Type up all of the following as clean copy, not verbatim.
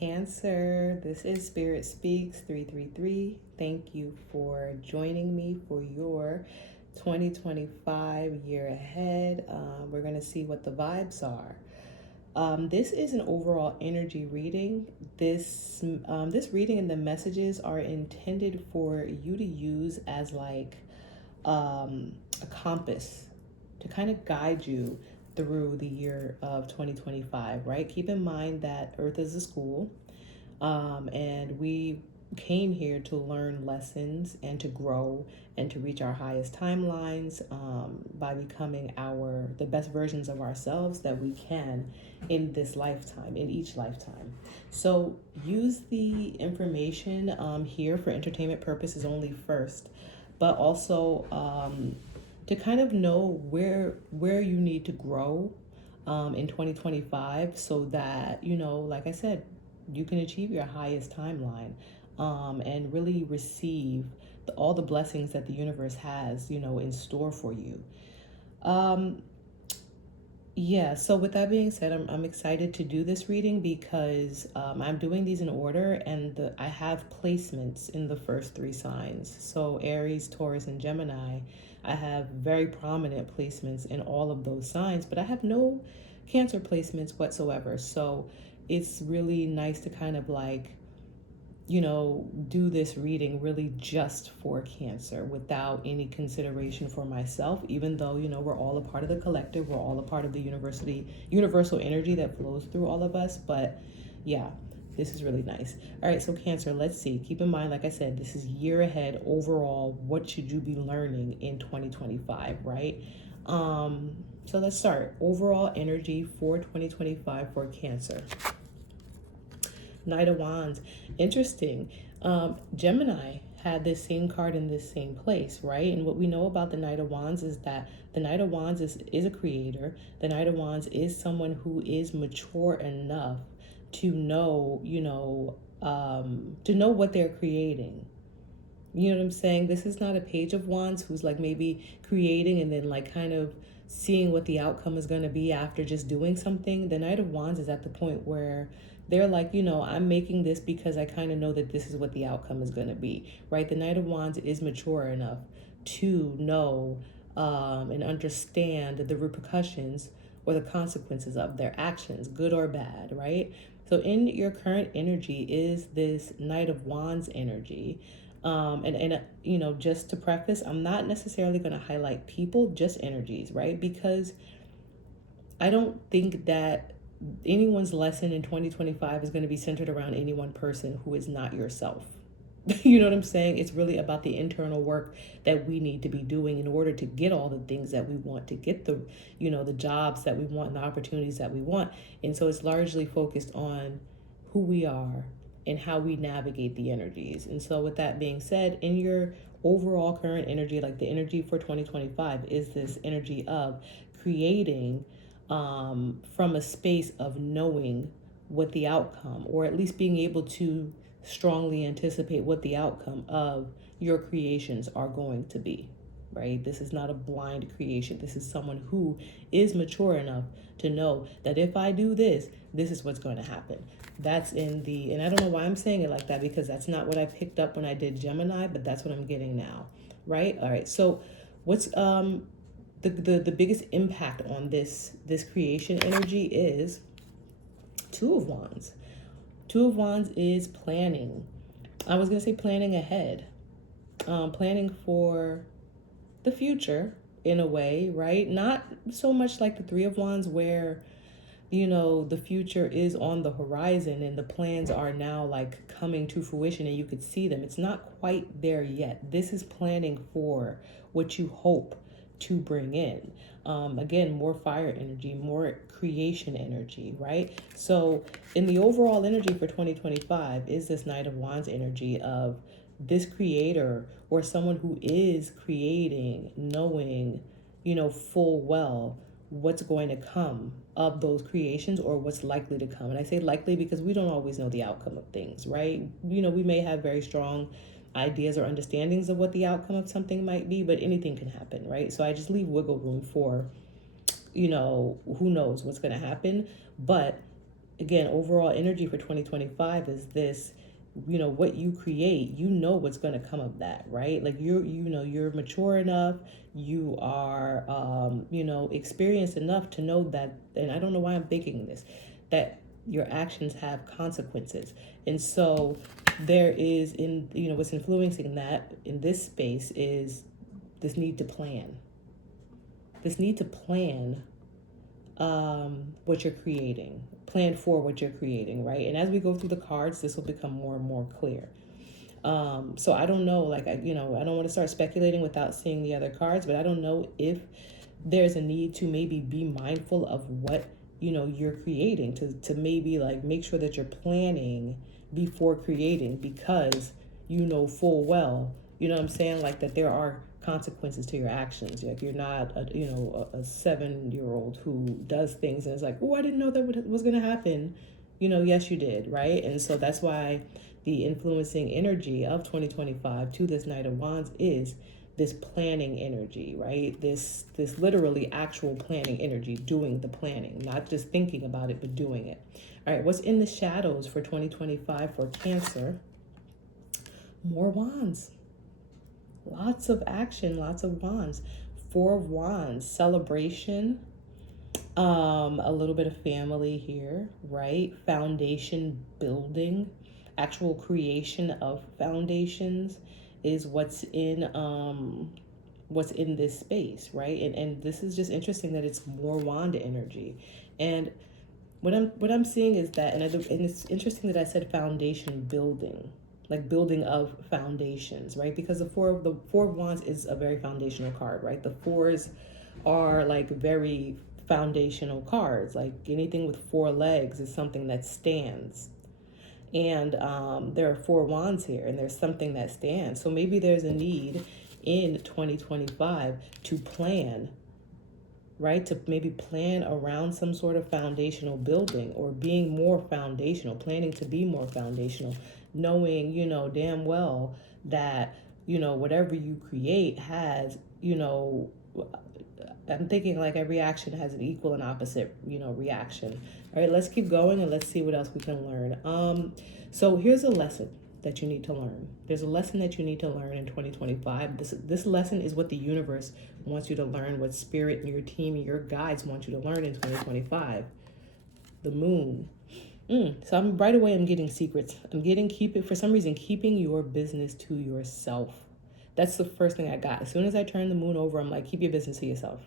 Cancer. This is Spirit Speaks 333. Thank you for joining me for your 2025 year ahead. We're going to see what the vibes are. This is an overall energy reading. This reading and the messages are intended for you to use as like a compass to kind of guide you through the year of 2025, right? Keep in mind that Earth is a school, and we came here to learn lessons and to grow and to reach our highest timelines by becoming the best versions of ourselves that we can in this lifetime, in each lifetime. So use the information here for entertainment purposes only first, but also to kind of know where you need to grow in 2025 so that, like I said, you can achieve your highest timeline and really receive all the blessings that the universe has, in store for you. So with that being said, I'm excited to do this reading because I'm doing these in order, and I have placements in the first three signs. So Aries, Taurus, and Gemini, I have very prominent placements in all of those signs, but I have no Cancer placements whatsoever. So it's really nice to kind of like, do this reading really just for Cancer without any consideration for myself, even though, we're all a part of the collective, we're all a part of the universal energy that flows through all of us. But yeah, this is really nice. All right, so Cancer, let's see. Keep in mind, like I said, this is year ahead overall. What should you be learning in 2025, right? So let's start. Overall energy for 2025 for Cancer. Knight of Wands. Interesting. Gemini had this same card in this same place, right? And what we know about the Knight of Wands is that the Knight of Wands is a creator. The Knight of Wands is someone who is mature enough to know, to know what they're creating. You know what I'm saying? This is not a Page of Wands who's like maybe creating and then like kind of seeing what the outcome is going to be after just doing something. The Knight of Wands is at the point where they're like, I'm making this because I kind of know that this is what the outcome is going to be, right? The Knight of Wands is mature enough to know and understand the repercussions or the consequences of their actions, good or bad, right? So in your current energy is this Knight of Wands energy. Just to preface, I'm not necessarily going to highlight people, just energies, right? Because I don't think that anyone's lesson in 2025 is going to be centered around any one person who is not yourself. You know what I'm saying? It's really about the internal work that we need to be doing in order to get all the things that we want, to get the jobs that we want and the opportunities that we want. And so it's largely focused on who we are and how we navigate the energies. And so with that being said, in your overall current energy, like the energy for 2025 is this energy of creating from a space of knowing what the outcome, or at least being able to strongly anticipate what the outcome of your creations are going to be, right? This is not a blind creation. This is someone who is mature enough to know that if I do this, this is what's going to happen. That's and I don't know why I'm saying it like that, because that's not what I picked up when I did Gemini, but that's what I'm getting now, right? All right, so what's the biggest impact on this creation energy is Two of Wands. Two of Wands is planning. I was going to say planning ahead. Planning for the future in a way, right? Not so much like the Three of Wands where, the future is on the horizon and the plans are now like coming to fruition and you could see them. It's not quite there yet. This is planning for what you hope to bring in. Again, more fire energy, more creation energy, right? So in the overall energy for 2025 is this Knight of Wands energy of this creator or someone who is creating, knowing, full well what's going to come of those creations or what's likely to come. And I say likely because we don't always know the outcome of things, right? We may have very strong ideas or understandings of what the outcome of something might be, but anything can happen, right? So I just leave wiggle room for, who knows what's going to happen. But again, overall energy for 2025 is this, what you create, what's going to come of that, right? Like you're mature enough, you are, experienced enough to know that, and I don't know why I'm thinking this, that your actions have consequences. And so there is what's influencing that in this space is this need to plan, this need to plan what you're creating, plan for what you're creating, right? And as we go through the cards, this will become more and more clear. So I don't know, like, I don't want to start speculating without seeing the other cards, but I don't know if there's a need to maybe be mindful of what, you're creating, to maybe like make sure that you're planning before creating, because you know full well, what I'm saying, like that there are consequences to your actions. Like you're not a 7-year-old who does things and is like, oh, I didn't know that was going to happen. Yes, you did, right? And so that's why the influencing energy of 2025 to this Knight of Wands is this planning energy, right? This literally actual planning energy, doing the planning, not just thinking about it, but doing it. All right, what's in the shadows for 2025 for Cancer? More wands. Lots of action, lots of wands. 4 of Wands, celebration, a little bit of family here, right? Foundation building, actual creation of foundations is what's in this space, right? And this is just interesting that it's more wand energy. And what I'm seeing is that, and it's interesting that I said foundation building, like building of foundations, right? Because the four of wands is a very foundational card, right? The fours are like very foundational cards. Like anything with 4 legs is something that stands. And there are 4 wands here, and there's something that stands. So maybe there's a need in 2025 to plan, right? To maybe plan around some sort of foundational building, or being more foundational, planning to be more foundational, knowing, damn well that, whatever you create has, I'm thinking like every action has an equal and opposite, reaction. All right, let's keep going and let's see what else we can learn. So here's a lesson that you need to learn. There's a lesson that you need to learn in 2025. This lesson is what the universe wants you to learn, what spirit and your team and your guides want you to learn in 2025. The moon. So I'm getting secrets. For some reason, keeping your business to yourself. That's the first thing I got. As soon as I turn the moon over, I'm like, keep your business to yourself.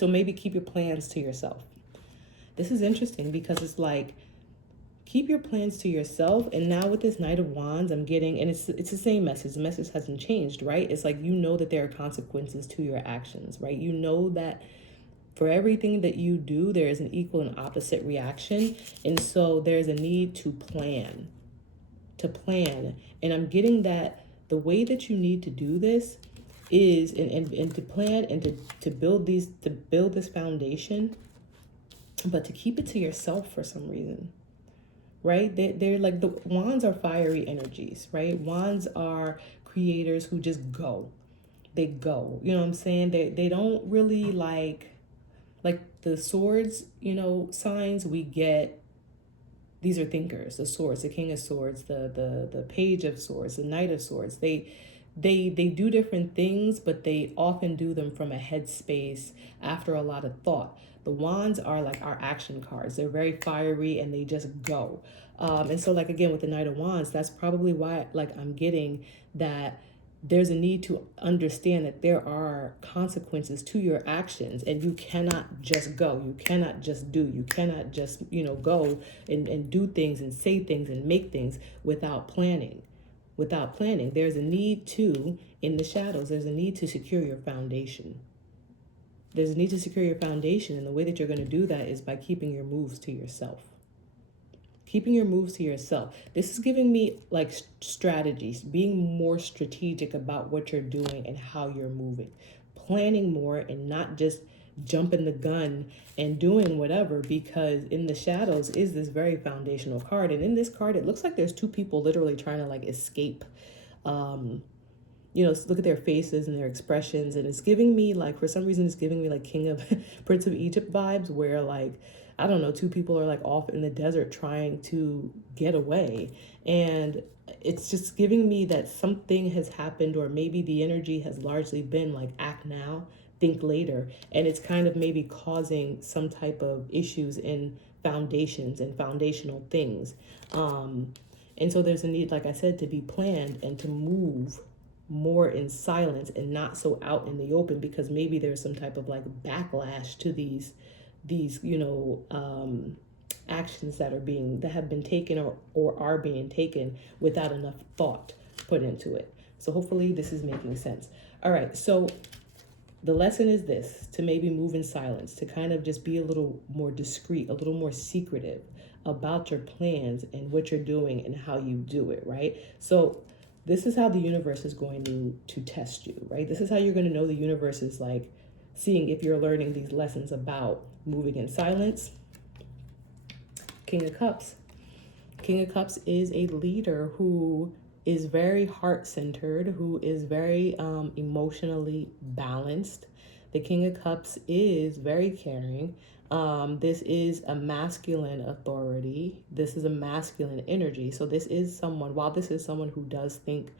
Maybe keep your plans to yourself. This is interesting because it's like, keep your plans to yourself. And now with this Knight of Wands, I'm getting, and it's the same message. The message hasn't changed, right? It's like, that there are consequences to your actions, right? That for everything that you do, there is an equal and opposite reaction. And so there's a need to plan. And I'm getting that the way that you need to do this is, and to plan and to build this foundation, but to keep it to yourself for some reason. Right? They're like, the wands are fiery energies, right? Wands are creators who just go. They go. You know what I'm saying? They don't really like the swords, signs we get. These are thinkers. The swords, the king of swords, the page of swords, the knight of swords. They do different things, but they often do them from a headspace after a lot of thought. The wands are like our action cards. They're very fiery and they just go. And so like, again, with the Knight of Wands, that's probably why like I'm getting that there's a need to understand that there are consequences to your actions, and you cannot just go. You cannot just do. You cannot just, go and do things and say things and make things without planning. There's a need to, in the shadows, there's a need to secure your foundation. There's a need to secure your foundation, and the way that you're going to do that is by keeping your moves to yourself. This is giving me like strategies, being more strategic about what you're doing and how you're moving, planning more and not just jumping the gun and doing whatever, because in the shadows is this very foundational card. And in this card, it looks like there's 2 people literally trying to like escape. Look at their faces and their expressions. And it's giving me like, for some reason, it's giving me like Prince of Egypt vibes, where like, I don't know, two people are like off in the desert trying to get away. And it's just giving me that something has happened, or maybe the energy has largely been like act now, think later. And it's kind of maybe causing some type of issues in foundations and foundational things. And so there's a need, like I said, to be planned and to move more in silence and not so out in the open, because maybe there's some type of like backlash to these actions that have been taken, or are being taken without enough thought put into it. So hopefully this is making sense. All right, so the lesson is this: to maybe move in silence, to kind of just be a little more discreet, a little more secretive about your plans and what you're doing and how you do it, right? So this is how the universe is going to test you, right? This is how you're going to know the universe is like seeing if you're learning these lessons about moving in silence. King of Cups. King of Cups is a leader who is very heart-centered, who is very emotionally balanced. The King of Cups is very caring. This is a masculine authority. This is a masculine energy. So this is someone, while this is someone who does think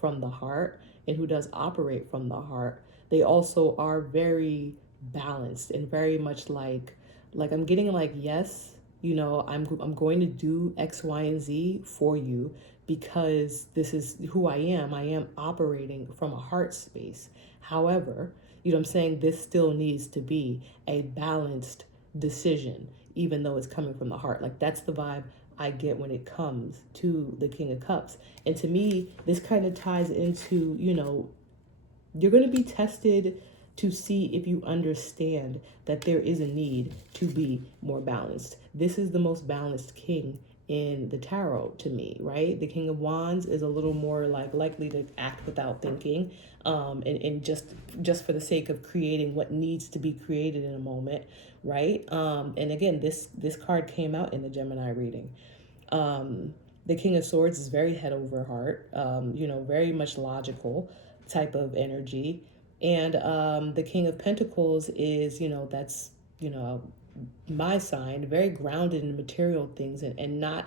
from the heart and who does operate from the heart, they also are very balanced and very much like I'm getting like, yes, you know, I'm going to do X, Y, and Z for you because this is who I am. I am operating from a heart space. However, you know what I'm saying, this still needs to be a balanced decision, even though it's coming from the heart. Like that's the vibe I get when it comes to the King of Cups. And to me, this kind of ties into, you know, you're going to be tested to see if you understand that there is a need to be more balanced. This is the most balanced king in the tarot to me, right? The King of Wands is a little more like likely to act without thinking, and just for the sake of creating what needs to be created in a moment, right? And again, this card came out in the Gemini reading. The King of Swords is very head over heart, you know, very much logical type of energy. And the King of Pentacles is, you know, that's, you know, my sign, very grounded in material things, and not,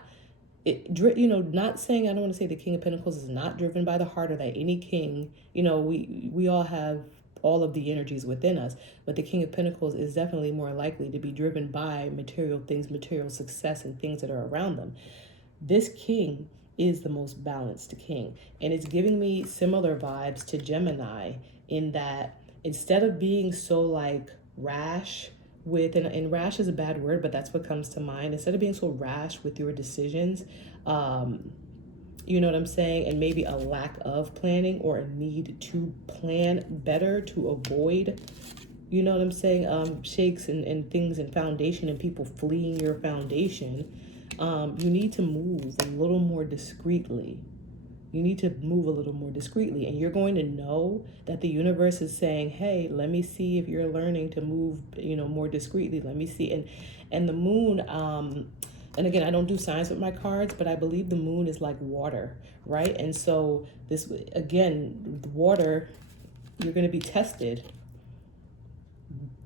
you know, not saying, I don't want to say the King of Pentacles is not driven by the heart, or that any king, you know, we all have all of the energies within us, but the King of Pentacles is definitely more likely to be driven by material things, material success, and things that are around them. This king is the most balanced king, and it's giving me similar vibes to Gemini, in that instead of being so like rash with, and rash is a bad word, but that's what comes to mind. Instead of being so rash with your decisions, you know what I'm saying, and maybe a lack of planning, or a need to plan better to avoid, you know what I'm saying, shakes and things and foundation and people fleeing your foundation, you need to move a little more discreetly. You need to move a little more discreetly, and you're going to know that the universe is saying, hey, let me see if you're learning to move, you know, more discreetly. Let me see. And the moon, and again, I don't do science with my cards, but I believe the moon is like water, right? And so this, again, the water, you're going to be tested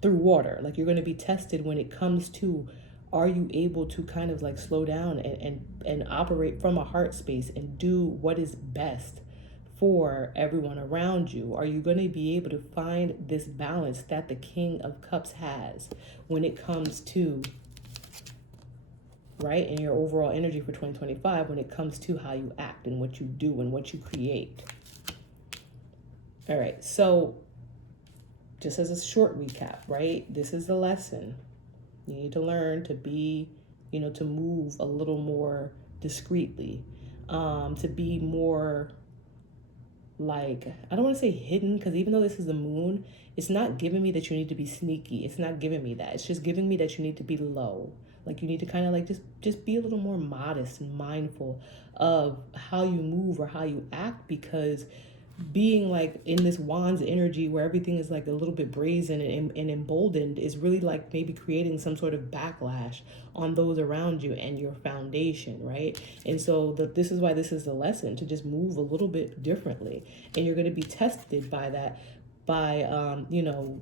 through water. Like you're going to be tested when it comes to, are you able to kind of like slow down and operate from a heart space and do what is best for everyone around you? Are you going to be able to find this balance that the King of Cups has when it comes to, right, in your overall energy for 2025, when it comes to how you act and what you do and what you create? All right, so just as a short recap, right, this is the lesson. You need to learn to be, you know, to move a little more discreetly, to be more like, I don't want to say hidden, because even though this is the moon, it's not giving me that you need to be sneaky. It's not giving me that. It's just giving me that you need to be low. Like you need to kind of like just be a little more modest and mindful of how you move or how you act, because being like in this Wands energy where everything is like a little bit brazen and emboldened is really like maybe creating some sort of backlash on those around you and your foundation, right? And so this is why this is the lesson, to just move a little bit differently. And you're going to be tested by that, by you know,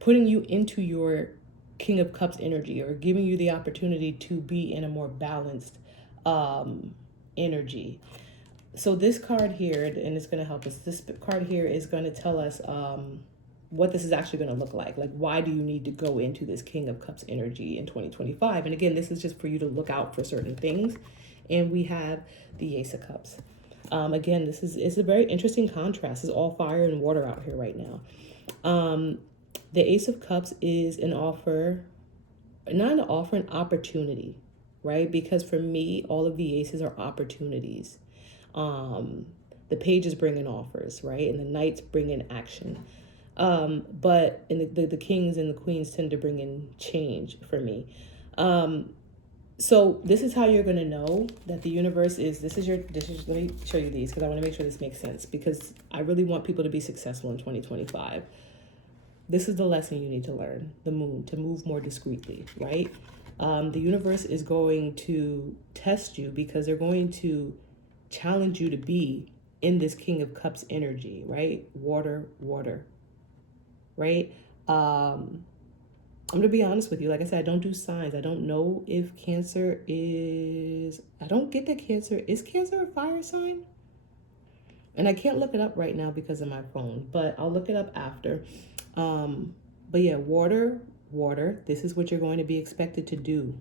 putting you into your King of Cups energy, or giving you the opportunity to be in a more balanced energy. So this card here, and it's going to help us, this card here is going to tell us what this is actually going to look like. Like, why do you need to go into this King of Cups energy in 2025? And again, this is just for you to look out for certain things. And we have the Ace of Cups. Again, it's a very interesting contrast. It's all fire and water out here right now. The Ace of Cups is an offer, not an offer, an opportunity, right? Because for me, all of the aces are opportunities. The pages bring in offers, right? And the knights bring in action. But and the kings and the queens tend to bring in change for me. So this is how you're going to know that the universe is, let me show you these because I want to make sure this makes sense, because I really want people to be successful in 2025. This is the lesson you need to learn, the moon, to move more discreetly, right? The universe is going to test you because they're going to challenge you to be in this King of Cups energy, right? Water, water, right? I'm going to be honest with you. Like I said, I don't do signs. I don't know if Cancer is, I don't get that Cancer, is Cancer a fire sign? And I can't look it up right now because of my phone, but I'll look it up after. But yeah, water, water, this is what you're going to be expected to do.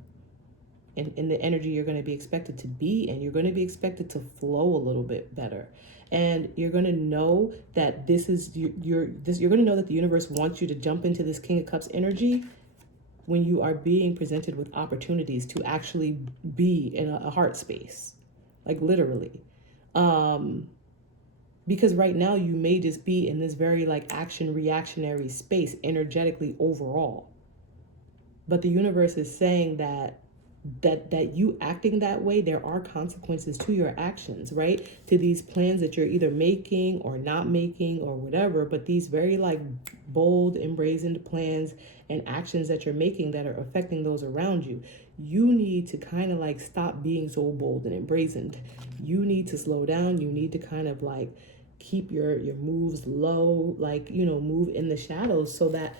In the energy you're going to be expected to be, and you're going to be expected to flow a little bit better. And you're going to know that this is you're going to know that the universe wants you to jump into this King of Cups energy when you are being presented with opportunities to actually be in a heart space, like literally. Because right now you may just be in this very like action reactionary space energetically overall. But the universe is saying that you acting that way, there are consequences to your actions, right? To these plans that you're either making or not making or whatever, but these very like bold, embrazened plans and actions that you're making that are affecting those around you. You need to kind of like stop being so bold and embrazened. You need to slow down. You need to kind of like keep your moves low, like, you know, move in the shadows so that,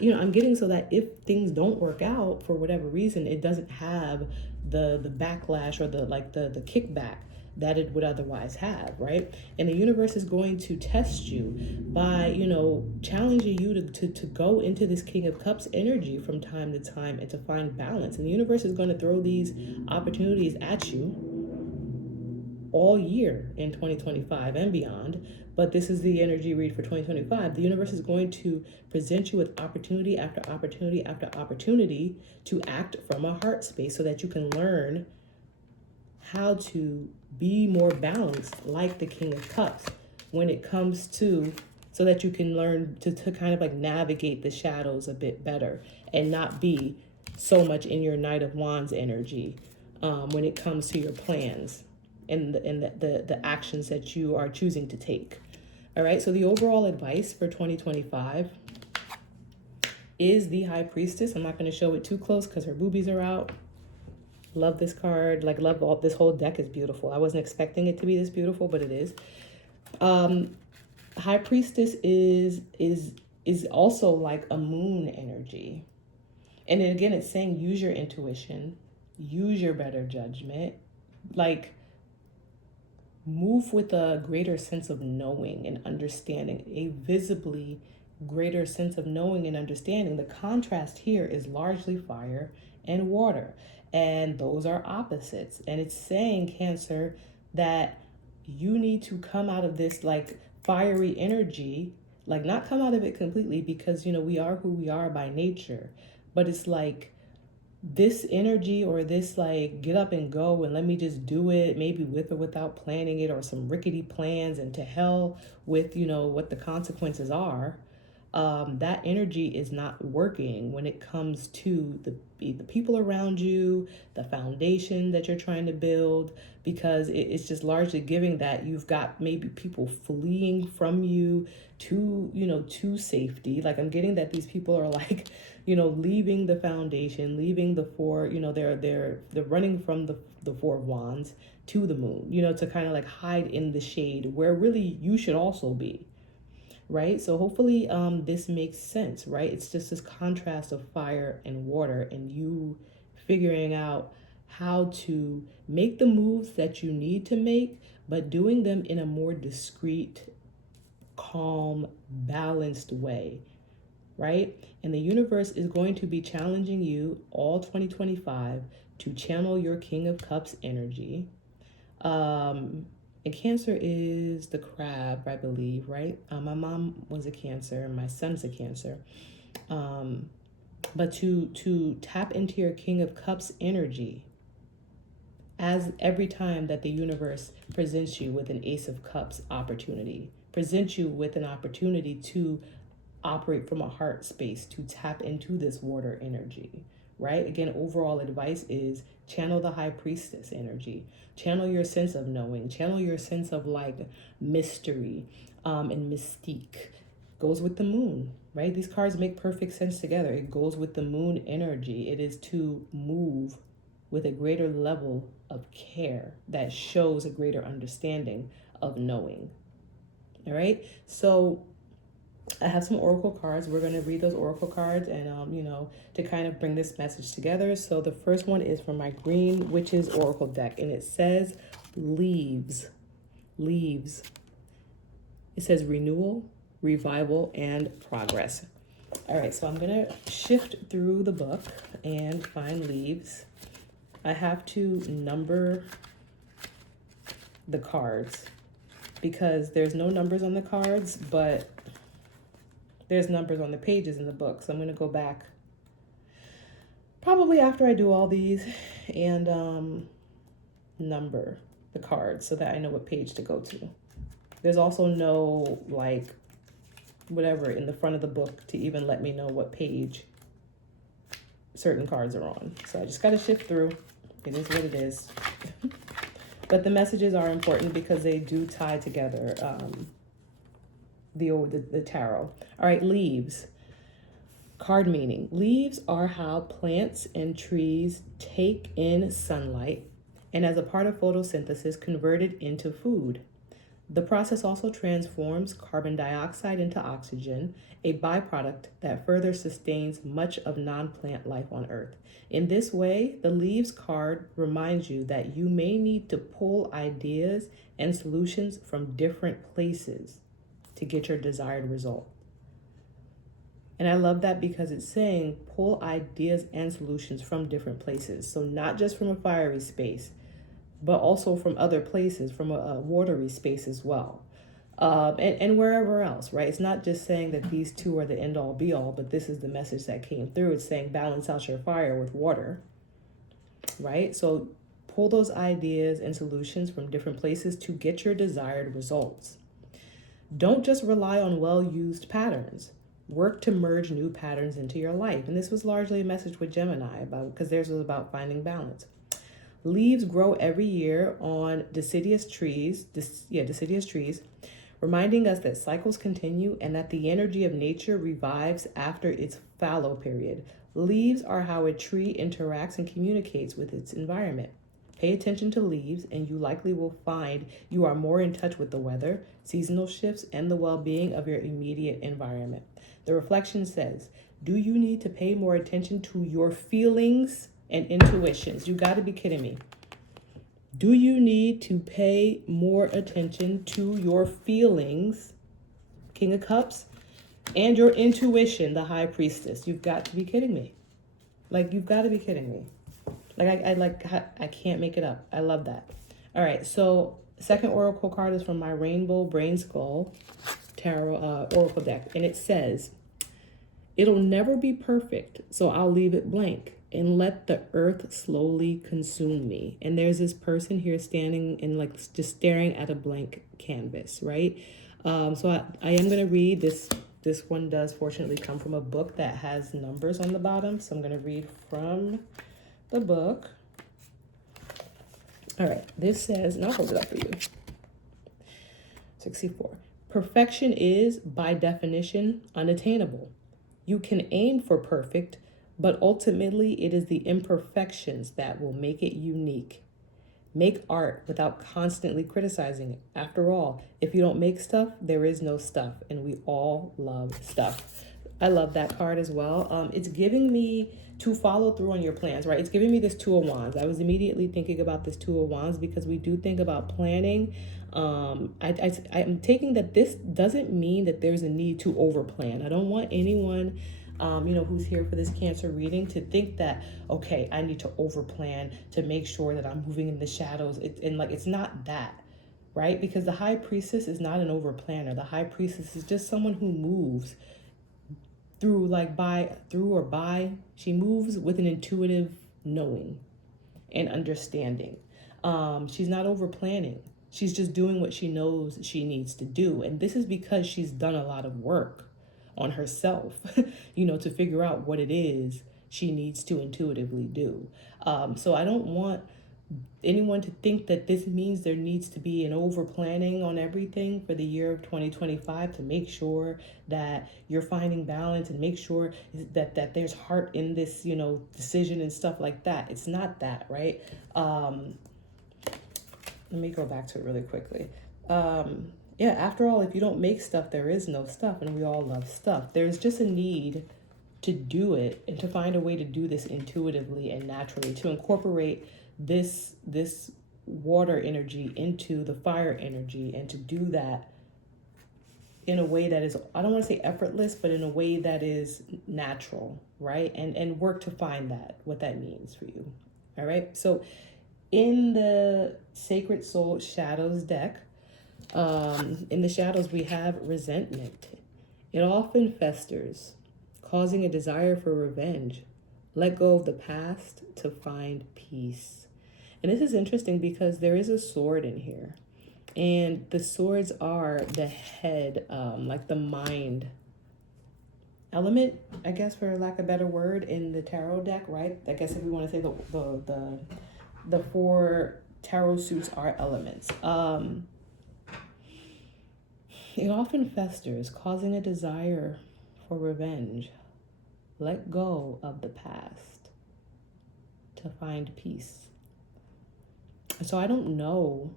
you know, I'm getting so that if things don't work out for whatever reason, it doesn't have the backlash or the kickback that it would otherwise have, right? And the universe is going to test you by, you know, challenging you to go into this King of Cups energy from time to time and to find balance. And the universe is going to throw these opportunities at you all year in 2025 and beyond. But this is the energy read for 2025. The universe is going to present you with opportunity after opportunity after opportunity to act from a heart space so that you can learn how to be more balanced like the King of Cups when it comes to, so that you can learn to kind of like navigate the shadows a bit better and not be so much in your Knight of Wands energy when it comes to your plans and the actions that you are choosing to take. All right, so the overall advice for 2025 is the High Priestess. I'm not going to show it too close because her boobies are out. Love this card. Like, love all, this whole deck is beautiful. I wasn't expecting it to be this beautiful, but it is. High Priestess is also like a moon energy. And then again, it's saying use your intuition, use your better judgment, like move with a greater sense of knowing and understanding, a visibly greater sense of knowing and understanding. The contrast here is largely fire and water, and those are opposites. And it's saying, Cancer, that you need to come out of this like fiery energy, like not come out of it completely, because, you know, we are who we are by nature, but it's like this energy or this like get up and go and let me just do it, maybe with or without planning it, or some rickety plans, and to hell with, you know, what the consequences are. That energy is not working when it comes to the people around you, the foundation that you're trying to build, because it's just largely giving that you've got maybe people fleeing from you to, you know, to safety. Like, I'm getting that these people are like, you know, leaving the foundation, leaving the four, you know, they're running from the Four of Wands to the moon, you know, to kind of like hide in the shade where really you should also be. right? So hopefully this makes sense, right? It's just this contrast of fire and water, and you figuring out how to make the moves that you need to make, but doing them in a more discreet, calm, balanced way, right? And the universe is going to be challenging you all 2025 to channel your King of Cups energy. And Cancer is the crab, I believe, right? My mom was a Cancer, and my son's a Cancer. But to tap into your King of Cups energy, as every time that the universe presents you with an Ace of Cups opportunity, presents you with an opportunity to operate from a heart space, to tap into this water energy, right? Again, overall advice is channel the High Priestess energy, channel your sense of knowing, channel your sense of like mystery and mystique. Goes with the moon, right? These cards make perfect sense together. It goes with the moon energy. It is to move with a greater level of care that shows a greater understanding of knowing. All right, so I have some oracle cards. We're going to read those oracle cards and, to kind of bring this message together. So the first one is from my Green Witches Oracle deck, and it says leaves. Leaves. It says renewal, revival, and progress. All right, so I'm going to shift through the book and find leaves. I have to number the cards because there's no numbers on the cards, but there's numbers on the pages in the book. So I'm going to go back probably after I do all these and number the cards so that I know what page to go to. There's also no like whatever in the front of the book to even let me know what page certain cards are on. So I just got to shift through. It is what it is. But the messages are important because they do tie together the tarot. All right, leaves. Card meaning. Leaves are how plants and trees take in sunlight and as a part of photosynthesis convert it into food. The process also transforms carbon dioxide into oxygen, a byproduct that further sustains much of non-plant life on Earth. In this way, the leaves card reminds you that you may need to pull ideas and solutions from different places to get your desired result. And I love that because it's saying pull ideas and solutions from different places. So not just from a fiery space, but also from other places, from a watery space as well. And wherever else, right? It's not just saying that these two are the end all be all, but this is the message that came through. It's saying balance out your fire with water, right? So pull those ideas and solutions from different places to get your desired results. Don't just rely on well-used patterns. Work to merge new patterns into your life. And this was largely a message with Gemini because theirs was about finding balance. Leaves grow every year on deciduous trees, reminding us that cycles continue and that the energy of nature revives after its fallow period. Leaves are how a tree interacts and communicates with its environment. Pay attention to leaves, and you likely will find you are more in touch with the weather, seasonal shifts, and the well-being of your immediate environment. The reflection says, do you need to pay more attention to your feelings and intuitions? You got to be kidding me. Do you need to pay more attention to your feelings, King of Cups, and your intuition, the High Priestess? You've got to be kidding me. Like, you've got to be kidding me. I can't make it up. I love that. All right, so second oracle card is from my Rainbow Brain Skull Tarot oracle deck, and it says, it'll never be perfect, so I'll leave it blank and let the earth slowly consume me. And there's this person here standing and like just staring at a blank canvas, right? So I am going to read this. This one does fortunately come from a book that has numbers on the bottom. So I'm going to read from the book. All right, this says, and I'll hold it up for you. 64. Perfection is, by definition, unattainable. You can aim for perfect, but ultimately it is the imperfections that will make it unique. Make art without constantly criticizing it. After all, if you don't make stuff, there is no stuff, and we all love stuff. I love that card as well. It's giving me to follow through on your plans, right? It's giving me this Two of Wands. I was immediately thinking about this Two of Wands because we do think about planning. I'm taking that this doesn't mean that there's a need to overplan. I don't want anyone who's here for this Cancer reading to think that, okay, I need to overplan to make sure that I'm moving in the shadows. It's not that, right? Because the High Priestess is not an overplanner. The High Priestess is just someone who moves she moves with an intuitive knowing and understanding. She's not over planning. She's just doing what she knows she needs to do. And this is because she's done a lot of work on herself, to figure out what it is she needs to intuitively do. So I don't want anyone to think that this means there needs to be an over planning on everything for the year of 2025 to make sure that you're finding balance and make sure that there's heart in this, decision and stuff like that. It's not that, right? Let me go back to it really quickly. After all, if you don't make stuff, there is no stuff, and we all love stuff. There's just a need to do it and to find a way to do this intuitively and naturally, to incorporate this water energy into the fire energy, and to do that in a way that is, I don't want to say effortless, but in a way that is natural, right? And work to find what that means for you. All right. So in the Sacred Soul Shadows deck, in the shadows, we have resentment. It often festers, causing a desire for revenge. Let go of the past to find peace. And this is interesting because there is a sword in here. And the swords are the head, like the mind element, I guess, for lack of a better word, in the tarot deck, right? I guess if we want to say the four tarot suits are elements. It often festers, causing a desire for revenge. Let go of the past to find peace. So I don't know,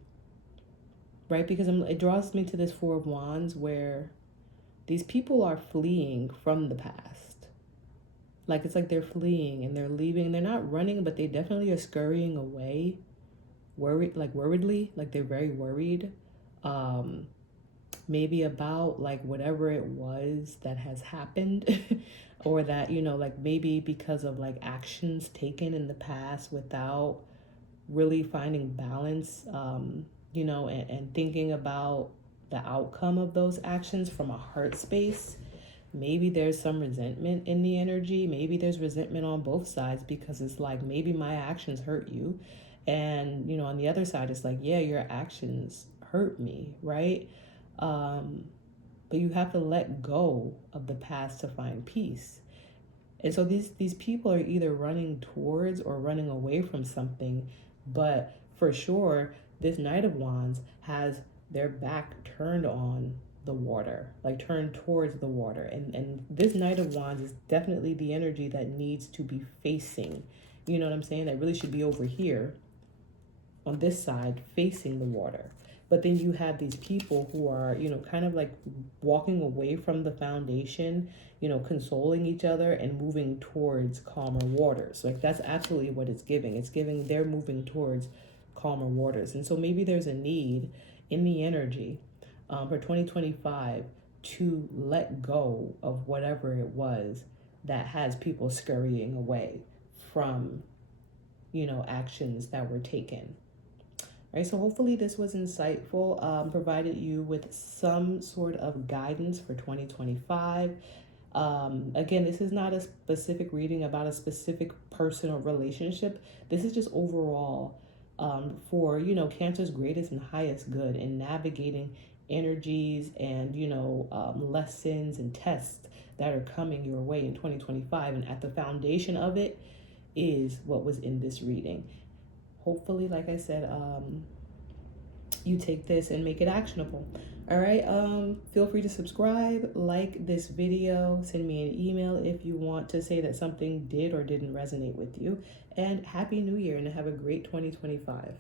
right? Because it draws me to this Four of Wands where these people are fleeing from the past. Like, it's like they're fleeing and they're leaving. They're not running, but they definitely are scurrying away, worriedly, like they're very worried. Maybe about like whatever it was that has happened or that, maybe because of like actions taken in the past without really finding balance, and thinking about the outcome of those actions from a heart space. Maybe there's some resentment in the energy. Maybe there's resentment on both sides because it's like, maybe my actions hurt you. And, on the other side, it's like, yeah, your actions hurt me, right? But you have to let go of the past to find peace. And so these people are either running towards or running away from something, but for sure, this Knight of Wands has their back turned on the water, like turned towards the water. And this Knight of Wands is definitely the energy that needs to be facing, you know what I'm saying? That really should be over here on this side facing the water. But then you have these people who are, kind of like walking away from the foundation, consoling each other and moving towards calmer waters. Like, that's absolutely what it's giving. It's giving they're moving towards calmer waters. And so maybe there's a need in the energy for 2025 to let go of whatever it was that has people scurrying away from, actions that were taken. Right, so hopefully this was insightful, provided you with some sort of guidance for 2025. Again, this is not a specific reading about a specific person or relationship. This is just overall for, Cancer's greatest and highest good in navigating energies and, lessons and tests that are coming your way in 2025. And at the foundation of it is what was in this reading. Hopefully, like I said, you take this and make it actionable. All right. Feel free to subscribe, like this video, send me an email if you want to say that something did or didn't resonate with you. And Happy New Year, and have a great 2025.